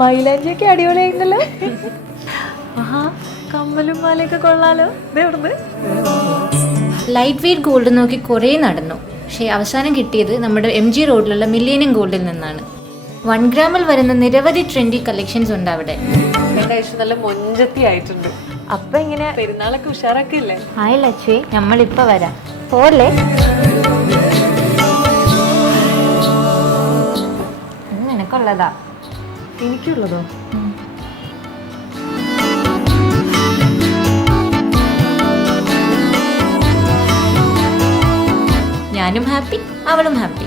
മൈലാഞ്ചിയൊക്കെ അടിപൊളിയായിരുന്നല്ലോ. ആഹാ, കമ്മലും മാലയൊക്കെ കൊള്ളാലോ. ഇതെവിടുന്ന്? ലൈറ്റ് വെയ്റ്റ് ഗോൾഡ് നോക്കി കുറേ നടന്നു. പക്ഷേ അവസാനം കിട്ടിയത് നമ്മുടെ MG റോഡിലുള്ള മില്ലേനിയം ഗോൾഡിൽ നിന്നാണ്. 1 ഗ്രാമിൽ വരുന്ന നിരവധി ട്രെൻഡി കളക്ഷൻസ് ഉണ്ട് അവിടെ. നല്ല മൊഞ്ചത്തി ആയിട്ടുണ്ട്. അപ്പൊ ഇങ്ങനെ പെരുന്നാളൊക്കെ ഉഷാറൊക്കെ ഇല്ലേ? ഹായ് ലക്ഷ്മി, നമ്മളിപ്പോൾ വരാം. പോലെ ഇത് നിനക്കുള്ളതാ. എനിക്കുള്ളതോ? ഞാനും ഹാപ്പി, അവളും ഹാപ്പി.